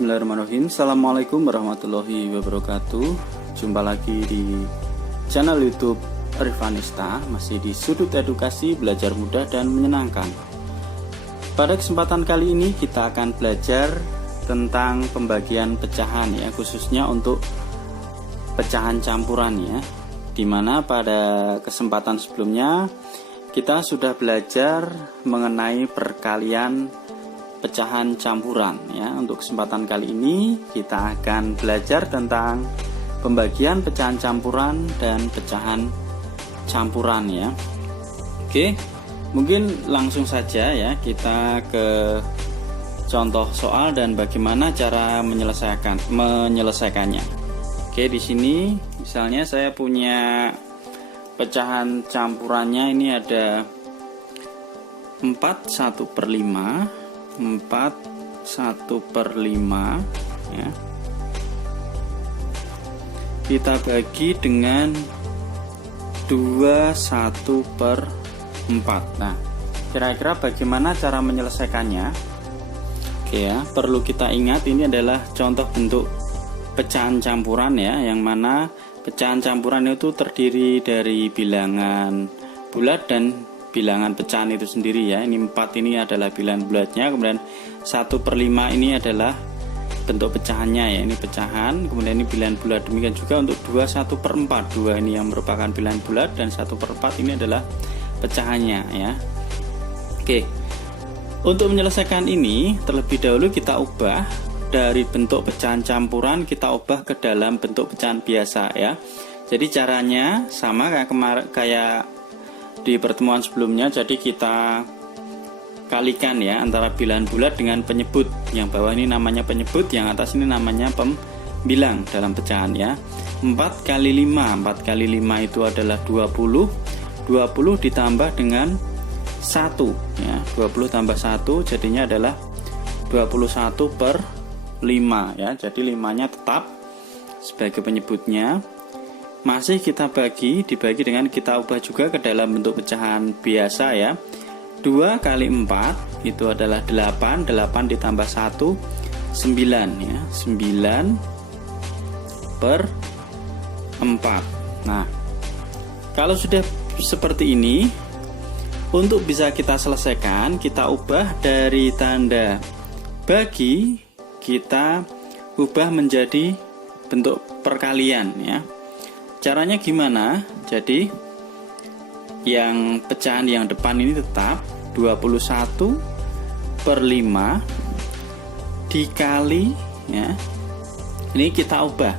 Bismillahirrahmanirrahim. Assalamualaikum warahmatullahi wabarakatuh. Jumpa lagi di channel YouTube Rifanista, masih di sudut edukasi belajar mudah dan menyenangkan. Pada kesempatan kali ini kita akan belajar tentang pembagian pecahan ya, khususnya untuk pecahan campuran ya. Dimana pada kesempatan sebelumnya kita sudah belajar mengenai perkalian pecahan campuran ya. Untuk kesempatan kali ini kita akan belajar tentang pembagian pecahan campuran dan pecahan campuran ya. Oke, mungkin langsung saja ya kita ke contoh soal dan bagaimana cara menyelesaikannya. Oke, di sini misalnya saya punya pecahan campurannya ini ada 4/1/5, 4/1/5 ya. Kita bagi dengan 2/1/4. Nah, kira-kira bagaimana cara menyelesaikannya? Oke ya, perlu kita ingat ini adalah contoh bentuk pecahan campuran ya, yang mana pecahan campuran itu terdiri dari bilangan bulat dan bilangan pecahan itu sendiri ya. Ini 4 ini adalah bilangan bulatnya, kemudian 1/5 ini adalah bentuk pecahannya ya, ini pecahan, kemudian ini bilangan bulat. Demikian juga untuk 2/1/4, 2 ini yang merupakan bilangan bulat dan 1/4 ini adalah pecahannya ya. Oke, untuk menyelesaikan ini terlebih dahulu kita ubah dari bentuk pecahan campuran, kita ubah ke dalam bentuk pecahan biasa ya. Jadi caranya sama kayak di pertemuan sebelumnya. Jadi kita kalikan ya antara bilangan bulat dengan penyebut. Yang bawah ini namanya penyebut, yang atas ini namanya pembilang dalam pecahan ya. 4 kali 5, 4 kali 5 itu adalah 20. 20 ditambah dengan 1 ya. 20 tambah 1 jadinya adalah 21/5 ya. Jadi 5-nya tetap sebagai penyebutnya. Masih kita dibagi dengan kita ubah juga ke dalam bentuk pecahan biasa ya. 2 kali 4 itu adalah 8, 8 ditambah 1 9 ya, 9/4. Nah, kalau sudah seperti ini, untuk bisa kita selesaikan, kita ubah dari tanda bagi, kita ubah menjadi bentuk perkalian ya. Caranya gimana? Jadi yang pecahan yang depan ini tetap 21/5 dikali ya. Ini kita ubah.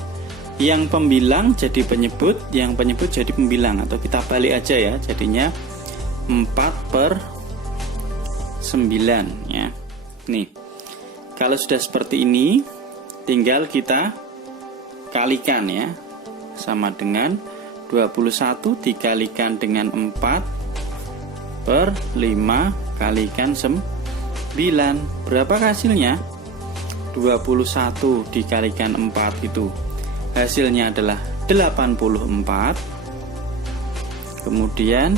Yang pembilang jadi penyebut, yang penyebut jadi pembilang, atau kita balik aja ya. Jadinya 4/9 ya. Nih. Kalau sudah seperti ini, tinggal kita kalikan ya. Sama dengan 21 dikalikan dengan 4/5 kalikan 9. Berapa hasilnya? 21 dikalikan 4 itu hasilnya adalah 84. Kemudian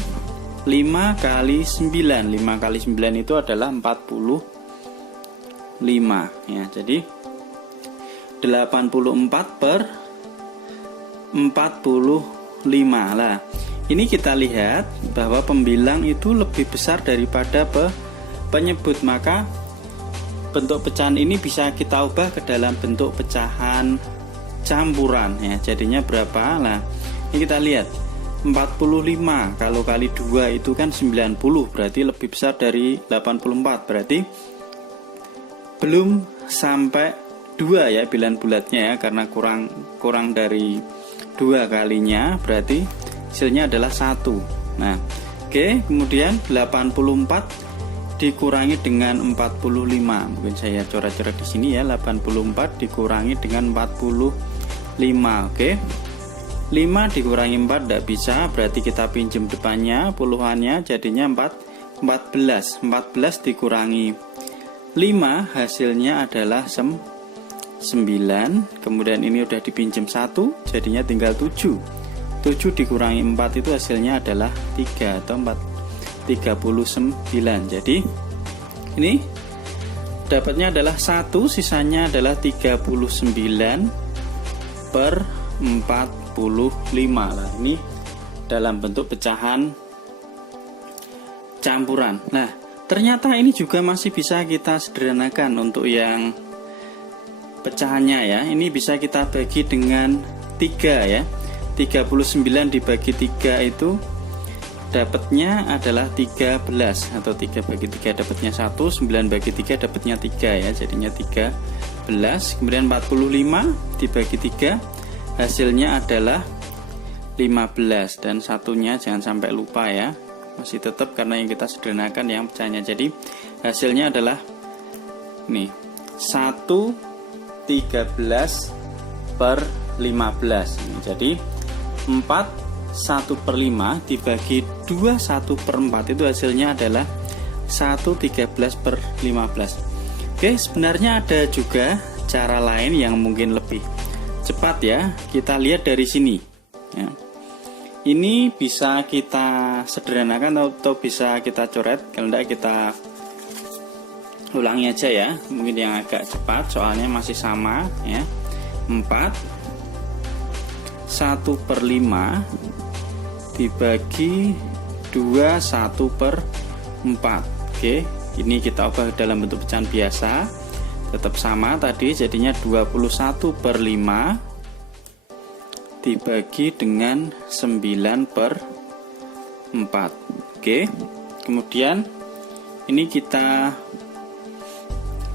5 kali 9, 5 kali 9 itu adalah 45 ya. Jadi 84/45 lah. Ini kita lihat bahwa pembilang itu lebih besar daripada penyebut, maka bentuk pecahan ini bisa kita ubah ke dalam bentuk pecahan campuran ya. Jadinya berapa? Nah, ini kita lihat 45 kalau kali 2 itu kan 90, berarti lebih besar dari 84, berarti belum sampai 2 ya bilangan bulatnya ya, karena kurang dari 2 kalinya, berarti hasilnya adalah 1. Nah, oke, kemudian 84 dikurangi dengan 45. Mungkin saya coret-coret di sini ya, 84 dikurangi dengan 45. Oke. 5 dikurangi 4 tidak bisa, berarti kita pinjam depannya puluhannya, jadinya 14. 14 dikurangi 5 hasilnya adalah 9. Kemudian ini udah dipinjam 1, jadinya tinggal 7. 7 dikurangi 4 itu hasilnya adalah 3 atau 39. Jadi ini dapatnya adalah 1, sisanya adalah 39 per 45. Nah, ini dalam bentuk pecahan campuran. Nah, ternyata ini juga masih bisa kita sederhanakan untuk yang pecahannya ya. Ini bisa kita bagi dengan 3 ya. 39 dibagi 3 itu dapatnya adalah 13, atau 3 bagi 3 dapatnya 1, 9 bagi 3 dapatnya 3 ya. Jadinya 13. Kemudian 45 dibagi 3 hasilnya adalah 15, dan satunya jangan sampai lupa ya. Masih tetap karena yang kita sederhanakan yang pecahannya. Jadi hasilnya adalah nih 1/13 per 15. Jadi 1/5 dibagi 1/4 itu hasilnya adalah 1/13 per 15. Oke, sebenarnya ada juga cara lain yang mungkin lebih cepat ya. Kita lihat dari sini ya. Ini bisa kita sederhanakan atau bisa kita coret. Kalau tidak kita ulangi aja ya. Mungkin yang agak cepat soalnya masih sama ya. 1/5 dibagi 1/4. Oke, ini kita ubah dalam bentuk pecahan biasa. Tetap sama tadi, jadinya 21/5 dibagi dengan 9/4. Oke, kemudian ini kita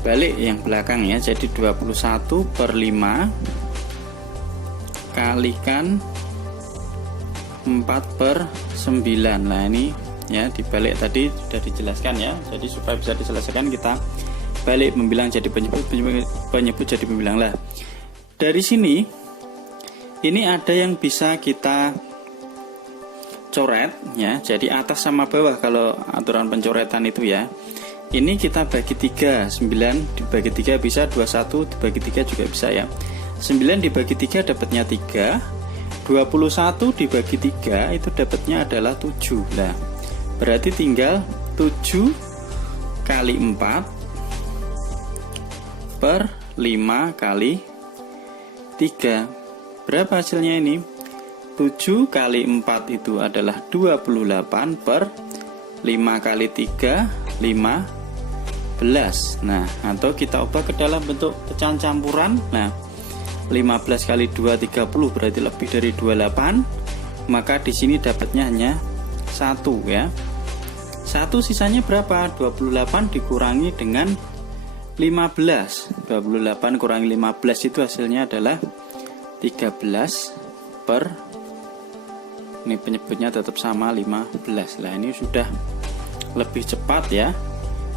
balik yang belakang ya. Jadi 21/5 kalikan 4/9. Nah ini ya, dibalik tadi sudah dijelaskan ya. Jadi supaya bisa diselesaikan kita balik, membilang jadi penyebut jadi pembilang. Lah dari sini ini ada yang bisa kita coret ya. Jadi atas sama bawah kalau aturan pencoretan itu ya. Ini kita bagi 3, 9 dibagi 3 bisa, 21 dibagi 3 juga bisa ya. 9 dibagi 3 dapatnya 3, 21 dibagi 3 itu dapatnya adalah 7. Nah, berarti tinggal 7 kali 4 per 5 kali 3. Berapa hasilnya ini? 7 kali 4 itu adalah 28 per 5 kali 3, 15. Nah, atau kita ubah ke dalam bentuk pecahan campuran. Nah, 15 kali 2, 30 berarti lebih dari 28. Maka di sini dapatnya hanya 1 ya. 1 sisanya berapa? 28 dikurangi dengan 15. 28 kurangi 15 itu hasilnya adalah 13 per, ini penyebutnya tetap sama 15. Lah ini sudah lebih cepat ya.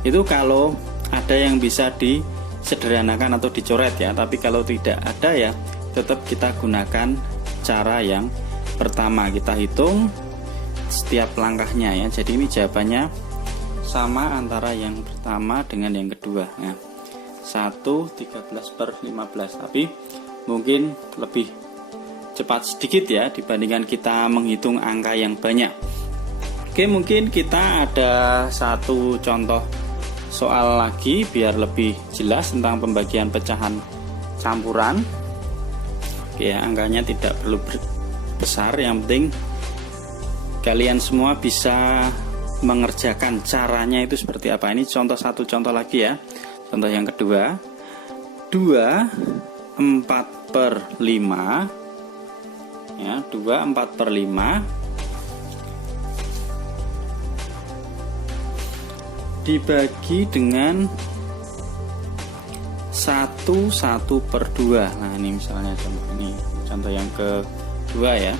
Itu kalau ada yang bisa disederhanakan atau dicoret ya. Tapi kalau tidak ada ya, tetap kita gunakan cara yang pertama. Kita hitung setiap langkahnya ya. Jadi ini jawabannya sama antara yang pertama dengan yang kedua. Nah, 1/13/15. Tapi mungkin lebih cepat sedikit ya dibandingkan kita menghitung angka yang banyak. Oke, mungkin kita ada satu contoh soal lagi biar lebih jelas tentang pembagian pecahan campuran. Oke, angkanya tidak perlu besar, yang penting kalian semua bisa mengerjakan caranya itu seperti apa. Ini satu contoh lagi ya. Contoh yang kedua, 2/4/5 ya, 2/4/5 dibagi dengan 1/2. Nah ini misalnya contoh yang kedua ya.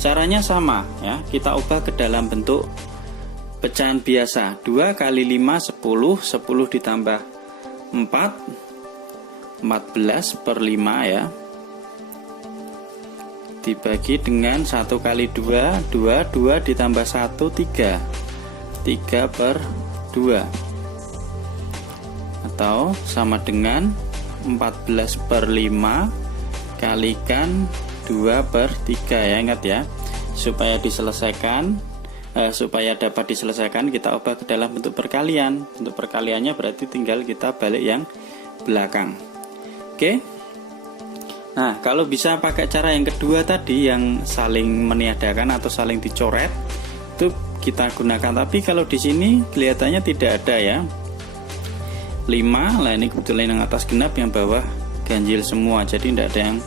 Caranya sama ya, kita ubah ke dalam bentuk pecahan biasa. 2 kali 5 10, 10 ditambah 4 14/5 ya, dibagi dengan 1 kali 2 2 ditambah 1 3 3/2, atau sama dengan 14/5 kalikan 2/3 ya. Ingat ya, supaya diselesaikan supaya dapat diselesaikan, kita ubah ke dalam bentuk perkalian. Bentuk perkaliannya berarti tinggal kita balik yang belakang. Oke. Nah, kalau bisa pakai cara yang kedua tadi, yang saling meniadakan atau saling dicoret, itu kita gunakan. Tapi kalau di sini kelihatannya tidak ada ya. 5, lah ini kebetulan yang atas genap, yang bawah ganjil semua, jadi tidak ada yang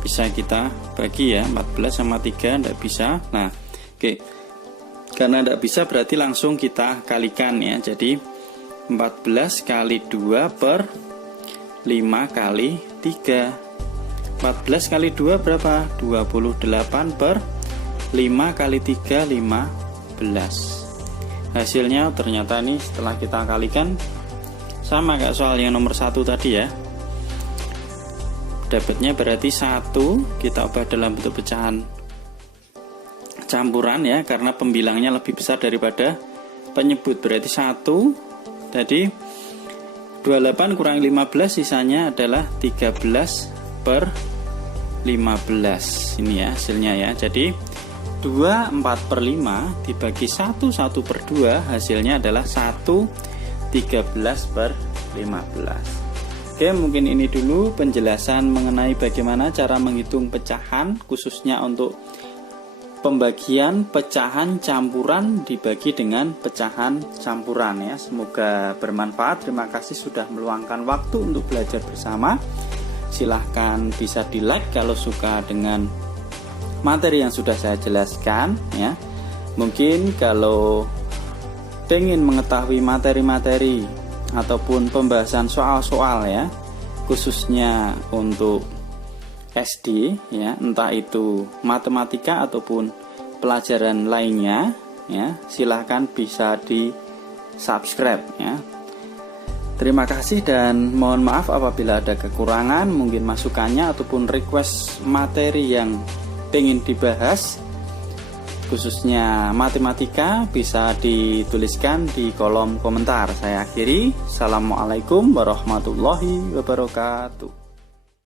bisa kita bagi ya. 14 sama 3 tidak bisa. Nah, oke. Karena tidak bisa berarti langsung kita kalikan ya. Jadi 14 kali 2 per 5 kali 3. 14 kali 2 berapa? 28 per 5 kali 3, 15. Hasilnya ternyata nih setelah kita kalikan sama kayak soal yang nomor 1 tadi ya. Dapatnya berarti 1 kita ubah dalam bentuk pecahan campuran ya, karena pembilangnya lebih besar daripada penyebut. Berarti 1 tadi 28 kurang 15, sisanya adalah 13 per 15. Ini ya hasilnya ya. Jadi 24 per 5 dibagi 1 per 2, hasilnya adalah 1 13 per 15. Oke, mungkin ini dulu penjelasan mengenai bagaimana cara menghitung pecahan, khususnya untuk pembagian pecahan campuran dibagi dengan pecahan campuran ya. Semoga bermanfaat. Terima kasih sudah meluangkan waktu untuk belajar bersama. Silahkan bisa di like kalau suka dengan materi yang sudah saya jelaskan ya. Mungkin kalau pengen mengetahui materi-materi ataupun pembahasan soal-soal ya, khususnya untuk SD ya, entah itu matematika ataupun pelajaran lainnya ya, silahkan bisa di subscribe ya. Terima kasih dan mohon maaf apabila ada kekurangan, mungkin masukannya ataupun request materi yang pengen dibahas khususnya matematika bisa dituliskan di kolom komentar. Saya akhiri. Assalamualaikum warahmatullahi wabarakatuh.